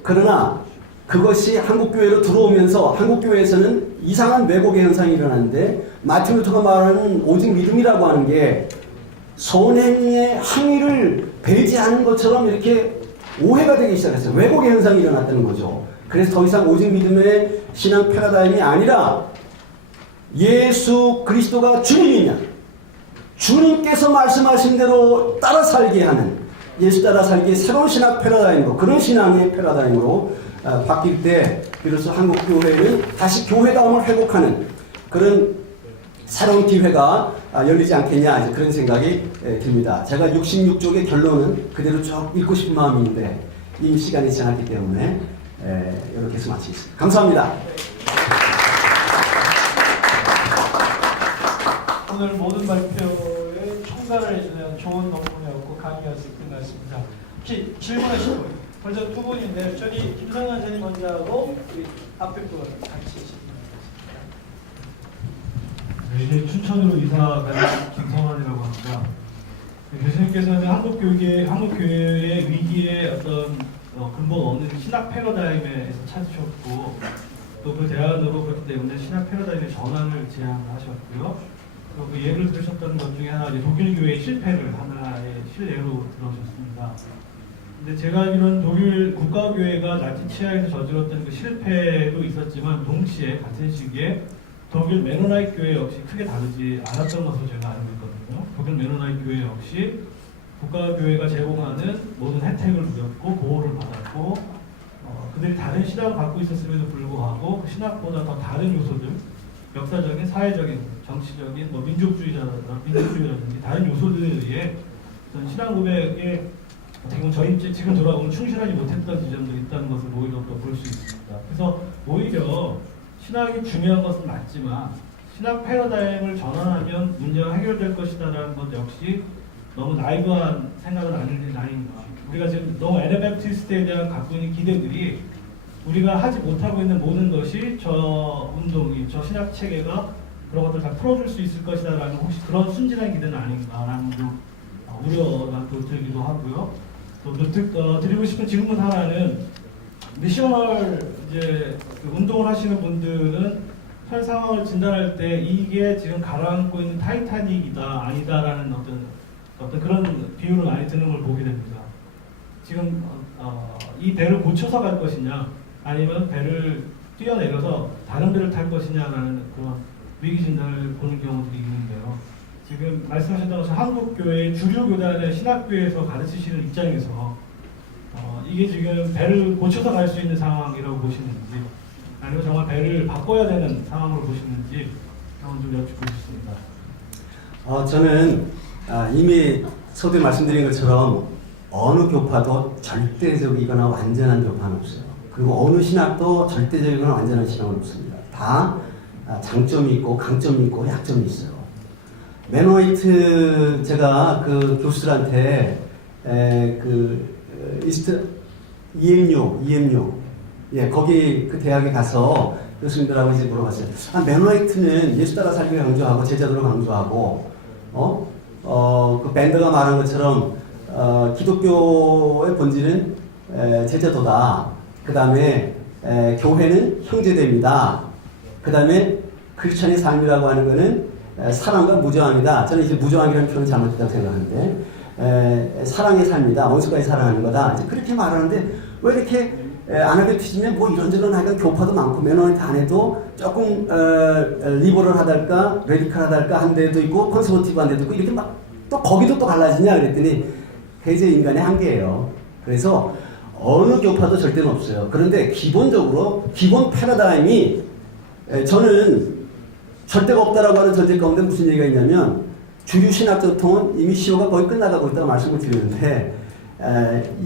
그러나 그것이 한국교회로 들어오면서 한국교회에서는 이상한 왜곡의 현상이 일어났는데 마틴 루터가 말하는 오직 믿음이라고 하는 게 선행의 행위를 배제하는 것처럼 이렇게 오해가 되기 시작했어요. 왜곡의 현상이 일어났다는 거죠. 그래서 더 이상 오직 믿음의 신앙 패러다임이 아니라 예수 그리스도가 주님이냐, 주님께서 말씀하신 대로 따라 살게 하는 예수 따라 살기의 새로운 신학 패러다임으로, 그런 신앙의 패러다임으로 바뀔 때 비로소 한국교회는 다시 교회다움을 회복하는 그런 새로운 기회가 열리지 않겠냐, 이제 그런 생각이 듭니다. 제가 66쪽의 결론은 그대로 쭉 읽고 싶은 마음인데 이미 시간이 지났기 때문에 이렇게 해서 마치겠습니다. 감사합니다. 오늘 모든 발표에 총괄을 해주는 좋은 논문이었고 강의였을 것 같습니다. 혹시 질문하실 분? 먼저 두 분인데 저기 김성환 선생님 먼저 하고 우리 앞에 분 같이 이제 춘천으로 이사 간 김성환이라고 합니다. 교수님께서는 한국교회의 위기의 어떤 근본 없는 신학 패러다임에서 찾으셨고 또 그 대안으로 그렇기 때문에 신학 패러다임의 전환을 제안하셨고요. 또 그 예를 들으셨던 것 중에 하나 독일 교회의 실패를 하나의 실례로 들어줬습니다. 근데 제가 알기로는 독일 국가교회가 나치 치하에서 저질렀던 그 실패도 있었지만 동시에 같은 시기에 독일 메노나이트 교회 역시 크게 다르지 않았던 것으로 제가 알고 있거든요. 독일 메노나이트 교회 역시 국가교회가 제공하는 모든 혜택을 누렸고 보호를 받았고 그들이 다른 신학을 갖고 있었음에도 불구하고 그 신학보다 더 다른 요소들, 역사적인, 사회적인, 정치적인, 민족주의라든지 다른 요소들에 의해 신학 고백에 어떻게 보면 저희 지금 돌아보면 충실하지 못했던 지점들이 있다는 것을 오히려 또 볼 수 있습니다. 그래서 오히려 신학이 중요한 것은 맞지만 신학 패러다임을 전환하면 문제가 해결될 것이다라는 것 역시 너무 나이브한 생각은 아닙니다. 우리가 지금 너무 에너베프티스트에 대한 갖고 있는 기대들이 우리가 하지 못하고 있는 모든 것이 저 운동이, 저 신학 체계가 그런 것들을 다 풀어줄 수 있을 것이다라는 혹시 그런 순진한 기대는 아닌가라는 우려가 또 들기도 하고요. 또 드리고 싶은 질문 하나는 미셔널 이제 그 운동을 하시는 분들은 현 상황을 진단할 때 이게 지금 가라앉고 있는 타이타닉이다 아니다라는 어떤 그런 비율을 많이 드는 걸 보게 됩니다. 지금 이 배를 고쳐서 갈 것이냐 아니면 배를 뛰어내려서 다른 배를 탈 것이냐라는 그런 위기 진단을 보는 경우들이 있는데요. 지금 말씀하셨던 것처럼 한국 교회 주류 교단의 신학교에서 가르치시는 입장에서 이게 지금 배를 고쳐서 갈 수 있는 상황이라고 보시는지 아니면 정말 배를 바꿔야 되는 상황으로 보시는지 좀 여쭙고 싶습니다. 저는 이미 서두에 말씀드린 것처럼 어느 교파도 절대적이거나 완전한 교파는 없어요. 그리고 어느 신학도 절대적이거나 완전한 신학은 없습니다. 다 장점이 있고 강점이 있고 약점이 있어요. 맨 화이트 제가 그 교수들한테 이스트 EMU 예 거기 그 대학에 가서 교수님들하고 이제 물어봤어요. 맨 화이트는 예수 따라 살기를 강조하고 제자도를 강조하고 그 밴드가 말한 것처럼 기독교의 본질은 제자도다. 그 다음에 교회는 형제됩니다. 그 다음에 크리스천의 삶이라고 하는 것은 사랑과 무저항이다. 저는 이제 무저항이라는 표현은 잘못됐다고 생각하는데 사랑의 삶이다. 원수까지 사랑하는 거다. 이제 그렇게 말하는데 왜 이렇게 아나베티즘에 뭐 이런저런 하여간 교파도 많고 매너리티 안에도 조금 리버럴하달까 레디컬하달까 한 데도 있고 컨서버티브한 데도 있고 이렇게 막 또 거기도 또 갈라지냐 그랬더니 그게 이제 인간의 한계예요. 그래서 어느 교파도 절대는 없어요. 그런데 기본적으로 기본 패러다임이 저는 절대가 없다라고 하는 전제 가운데 무슨 얘기가 있냐면 주류 신학 전통은 이미 시효가 거의 끝나가고 있다고 말씀을 드리는데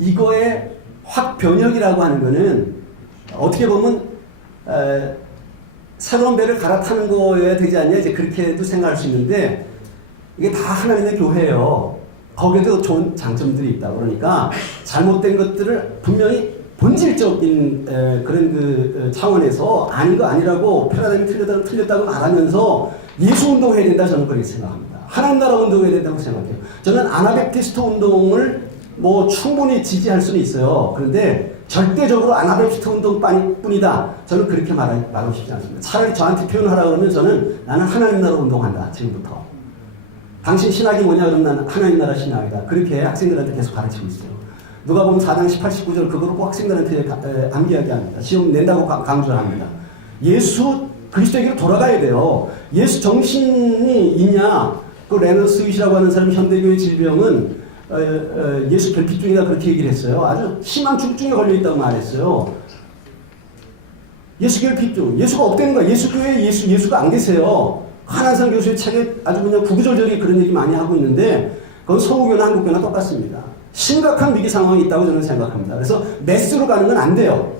이거의 확 변혁이라고 하는 거는 어떻게 보면 새로운 배를 갈아타는 거여야 되지 않냐 이제 그렇게도 생각할 수 있는데 이게 다 하나님의 교회예요. 거기에도 좋은 장점들이 있다. 그러니까 잘못된 것들을 분명히 본질적인 그런 그 차원에서 아닌 거 아니라고 패러다임이 틀렸다고 말하면서 예수 운동해야 된다 저는 그렇게 생각합니다. 하나님 나라 운동해야 된다고 생각해요. 저는 아나베프티스트 운동을 뭐 충분히 지지할 수는 있어요. 그런데 절대적으로 아나베프티스트 운동뿐이다. 저는 그렇게 말하고 싶지 않습니다. 차라리 저한테 표현하라 그러면 저는 나는 하나님 나라 운동한다. 지금부터. 당신 신학이 뭐냐 그러면 나는 하나님 나라 신학이다. 그렇게 학생들한테 계속 가르치고 있어요. 누가 보면 4장 18, 19절 그거를 꼭 학생들한테 암기하게 합니다. 시험 낸다고 강조합니다. 예수 그리스도에게로 돌아가야 돼요. 예수 정신이 있냐? 그 레너 스윗이라고 하는 사람이 현대교의 질병은 예수 결핍증이다 그렇게 얘기를 했어요. 아주 심한 중증에 걸려있다고 말했어요. 예수 결핍증. 예수가 없다는 거야. 예수교회에 예수가 안 계세요. 한한상 교수의 책에 아주 그냥 구구절절히 그런 얘기 많이 하고 있는데 그건 서구교나 한국교나 똑같습니다. 심각한 위기 상황이 있다고 저는 생각합니다. 그래서 메스로 가는 건 안 돼요.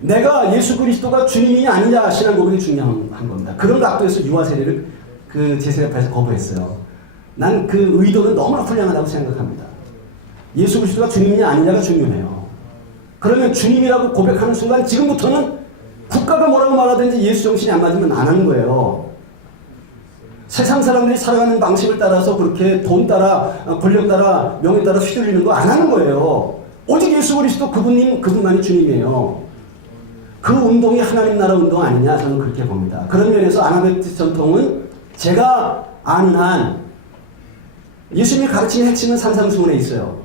내가 예수 그리스도가 주님이냐 아니냐 신앙 고백이 중요한 겁니다. 그런 각도에서 유아 세례를 그 제세례파에서 거부했어요. 난 그 의도는 너무나 훌륭하다고 생각합니다. 예수 그리스도가 주님이냐 아니냐가 중요해요. 그러면 주님이라고 고백하는 순간 지금부터는 국가가 뭐라고 말하든지 예수 정신이 안 맞으면 안 하는 거예요. 세상 사람들이 살아가는 방식을 따라서 그렇게 돈 따라 권력 따라 명예 따라 휘둘리는 거 안 하는 거예요. 오직 예수 그리스도 그분만이 주님이에요. 그 운동이 하나님 나라 운동 아니냐 저는 그렇게 봅니다. 그런 면에서 아나베프티스트 전통은 제가 아는 한 예수님이 가르치는 핵심은 산상수훈에 있어요.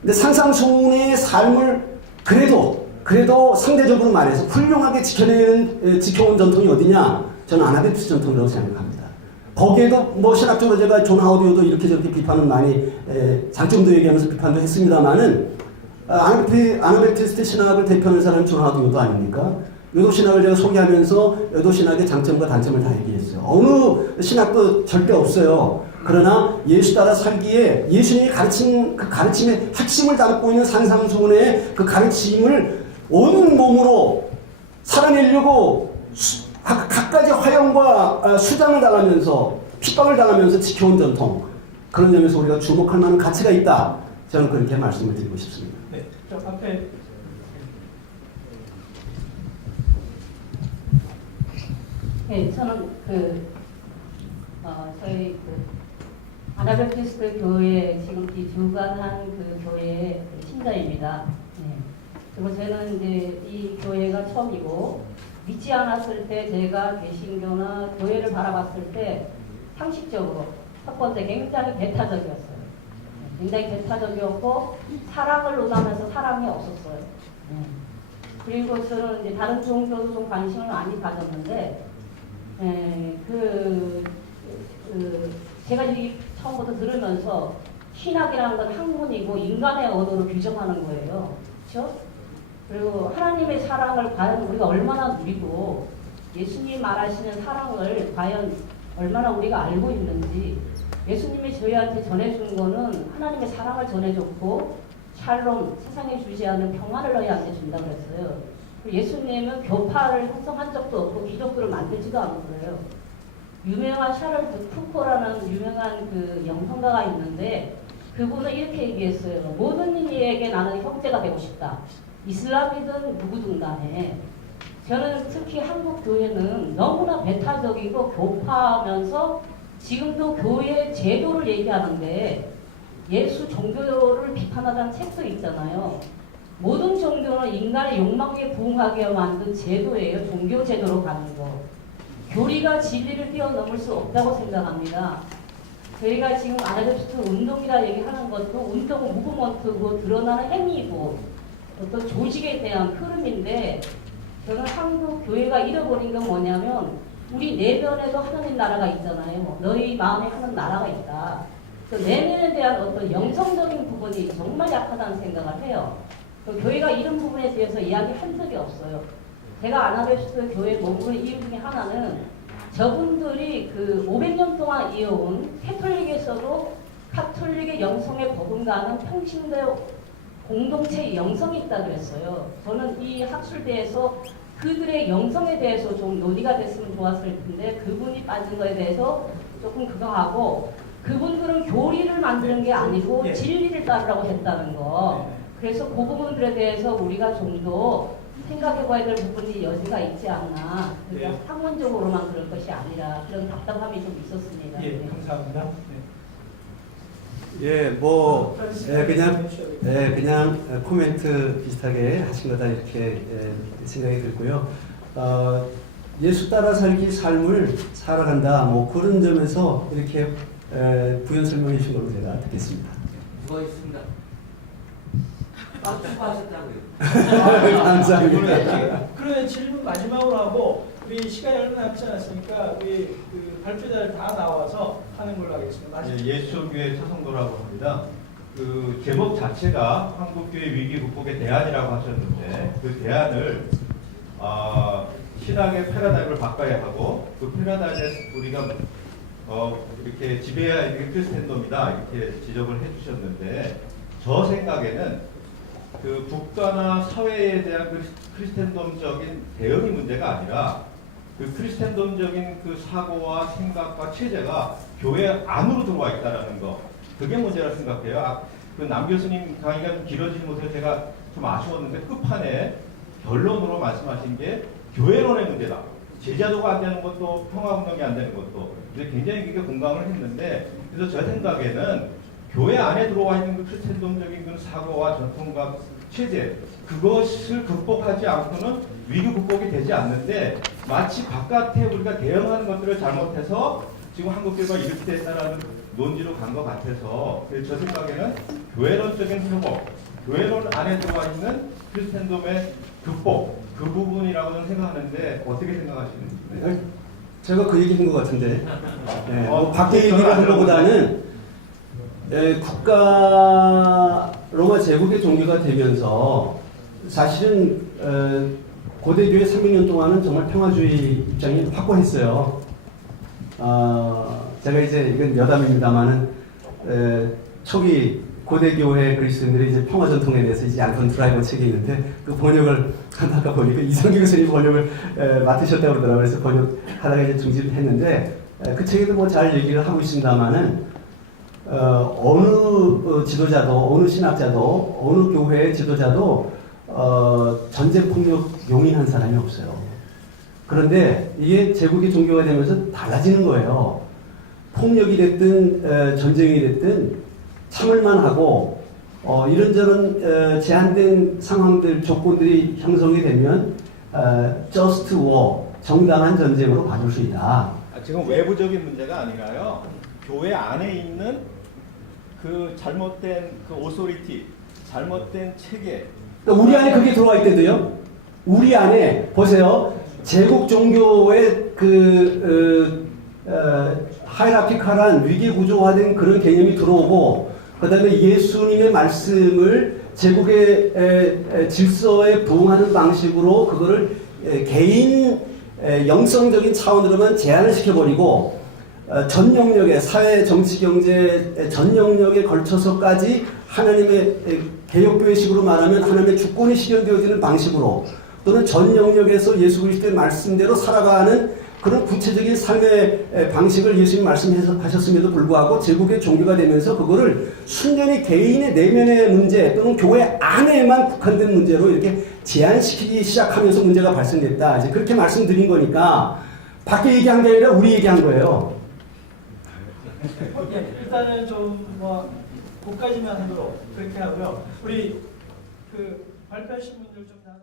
근데 산상수훈의 삶을 그래도 상대적으로 말해서 훌륭하게 지켜온 전통이 어디냐? 저는 아나베프티스트 전통이라고 생각합니다. 거기에도 뭐 신학적으로 제가 존 하우디오도 이렇게 저렇게 비판을 많이 장점도 얘기하면서 비판도 했습니다만은 아나베프티스트 신학을 대표하는 사람이 존 하우디오도 아닙니까? 요도 신학을 제가 소개하면서 요도 신학의 장점과 단점을 다 얘기했어요. 어느 신학도 절대 없어요. 그러나 예수 따라 살기에 예수님이 가르친 그 가르침의 핵심을 담고 있는 산상수훈의 그 가르침을 온 몸으로 살아내려고 갖가지 화형과 수장을 당하면서 핍박을 당하면서 지켜온 전통 그런 점에서 우리가 주목할 만한 가치가 있다. 저는 그렇게 말씀을 드리고 싶습니다. 네, 저 앞에 네, 저는 저희 아나베프티스트 교회 지금 주관한 그 교회의 신자입니다. 네. 그리고 저는 이제 이 교회가 처음이고 믿지 않았을 때 제가 개신교나 교회를 바라봤을 때 상식적으로 첫 번째 굉장히 배타적이었어요. 굉장히 배타적이었고 사랑을 논하면서 사랑이 없었어요. 그리고 저는 이제 다른 종교도 좀 관심을 많이 가졌는데 제가 이 처음부터 들으면서 신학이라는 건 학문이고 인간의 언어로 규정하는 거예요. 그렇죠? 그리고 하나님의 사랑을 과연 우리가 얼마나 누리고 예수님 말하시는 사랑을 과연 얼마나 우리가 알고 있는지 예수님이 저희한테 전해준 거는 하나님의 사랑을 전해줬고 샬롬, 세상에 주지 않는 평안을 너희한테 준다 그랬어요. 예수님은 교파를 형성한 적도 없고 기독교를 만들지도 않고 그래요. 유명한 샤를 푸코라는 유명한 그 영성가가 있는데 그분은 이렇게 얘기했어요. 모든 이에게 나는 형제가 되고 싶다. 이슬람이든 누구든 간에. 저는 특히 한국 교회는 너무나 배타적이고 교파하면서 지금도 교회 제도를 얘기하는데 예수 종교를 비판하다는 책도 있잖아요. 모든 종교는 인간의 욕망에 부응하게 만든 제도예요. 종교 제도로 가는 거. 교리가 진리를 뛰어넘을 수 없다고 생각합니다. 저희가 지금 아나베프트 운동이라 얘기하는 것도 운동은 무브먼트고 드러나는 행위이고 어떤 조직에 대한 흐름인데 저는 한국 교회가 잃어버린 건 뭐냐면 우리 내면에도 하나님 나라가 있잖아요. 너희 마음에 하는 나라가 있다. 그 내면에 대한 어떤 영성적인 부분이 정말 약하다는 생각을 해요. 그 교회가 이런 부분에 대해서 이야기한 적이 없어요. 제가 아나베프트 교회에 머무는 이유 중에 하나는 저분들이 그 500년 동안 이어온 캐톨릭에서도 카톨릭의 영성에 버금가는 평신도 공동체의 영성이 있다 그랬어요. 저는 이 학술대에서 그들의 영성에 대해서 좀 논의가 됐으면 좋았을 텐데 그분이 빠진 거에 대해서 조금 그거하고 그분들은 교리를 만드는 게 아니고 네. 진리를 따르라고 했다는 거. 그래서 그 부분들에 대해서 우리가 좀 더 생각해봐야 될 부분이 여지가 있지 않나. 그러니까 네. 학문적으로만 그럴 것이 아니라 그런 답답함이 좀 있었습니다. 예, 네. 감사합니다. 그냥 코멘트 비슷하게 하신 거다 이렇게 생각이 들고요. 예수 따라 살기 삶을 살아간다. 뭐 그런 점에서 이렇게 부연 설명해 주신 걸로 제가 듣겠습니다. 누가 있습니다. 수고하셨다고요. 감사합니다. 그러면 질문 마지막으로 하고 우리 시간이 얼마 남지 않았으니까 우리 그 발표자들 다 나와서 하는 걸로 하겠습니다. 예수교회 차성도라고 합니다. 그 제목 자체가 한국교회 위기 극복의 대안이라고 하셨는데 그 대안을 신학의 패러다임을 바꿔야 하고 그 패러다임에서 우리가 이렇게 지배해야 하는 게 크리스텐덤이다 이렇게 지적을 해주셨는데 저 생각에는 그 국가나 사회에 대한 그 크리스텐덤적인 대응이 문제가 아니라 그 크리스텐덤적인 그 사고와 생각과 체제가 교회 안으로 들어와 있다라는 거 그게 문제라고 생각해요. 그 남 교수님 강의가 좀 길어지지 못해서 제가 좀 아쉬웠는데 끝판에 결론으로 말씀하신 게 교회론의 문제다. 제자도가 안 되는 것도 평화운동이 안 되는 것도 근데 굉장히 그게 공감을 했는데 그래서 제 생각에는 교회 안에 들어와 있는 그 크리스텐덤적인 그 사고와 전통과 체제 그것을 극복하지 않고는 위기 극복이 되지 않는데 마치 바깥에 우리가 대응하는 것들을 잘못해서 지금 한국교회가 이렇게 됐다라는 논지로 간 것 같아서 그래서 저 생각에는 교회론적인 회복, 교회론 안에 들어와 있는 크리스텐덤의 극복 그 부분이라고는 생각하는데 어떻게 생각하시는지? 제가 그 얘기한 것 같은데 밖에 얘기를 한 것보다는 국가 로마 제국의 종교가 되면서 사실은 고대교회 300년 동안은 정말 평화주의 입장이 확고했어요. 제가 이제 이건 여담입니다만은 초기 고대교회 그리스도인들이 이제 평화 전통에 대해서 이제 얀톤 드라이버 책이 있는데 그 번역을 아까 보니까 이성규 교수님 번역을 맡으셨다고 그러더라고요. 그래서 번역하다가 이제 중지를 했는데 그 책에도 뭐 잘 얘기를 하고 있습니다만은 어느 지도자도 어느 신학자도 어느 교회의 지도자도 전쟁 폭력 용인한 사람이 없어요. 그런데 이게 제국의 종교가 되면서 달라지는 거예요. 폭력이 됐든 전쟁이 됐든 참을만 하고 이런저런 제한된 상황들, 조건들이 형성이 되면 just war, 정당한 전쟁으로 봐줄 수 있다. 지금 외부적인 문제가 아니라요. 교회 안에 있는 그 잘못된 그 오소리티, 잘못된 체계. 그러니까 우리 안에 그게 들어와 있대도요. 우리 안에 보세요. 제국 종교의 하이라키칼한 위기 구조화된 그런 개념이 들어오고, 그다음에 예수님의 말씀을 제국의 질서에 부응하는 방식으로 그거를 개인 영성적인 차원으로만 제한을 시켜버리고, 전 영역에 사회, 정치, 경제 전 영역에 걸쳐서까지 하나님의 개혁교회식으로 말하면 하나님의 주권이 실현되어지는 방식으로, 또는 전 영역에서 예수 그리스도의 말씀대로 살아가는 그런 구체적인 삶의 방식을 예수님 말씀하셨음에도 불구하고 제국의 종교가 되면서 그거를 순전히 개인의 내면의 문제 또는 교회 안에만 국한된 문제로 이렇게 제한시키기 시작하면서 문제가 발생됐다. 이제 그렇게 말씀드린 거니까 밖에 얘기한 게 아니라 우리 얘기한 거예요. 예, 일단은 좀 뭐 그까지만 하도록 그렇게 하고요. 우리 그 발표하신 분들 좀 다.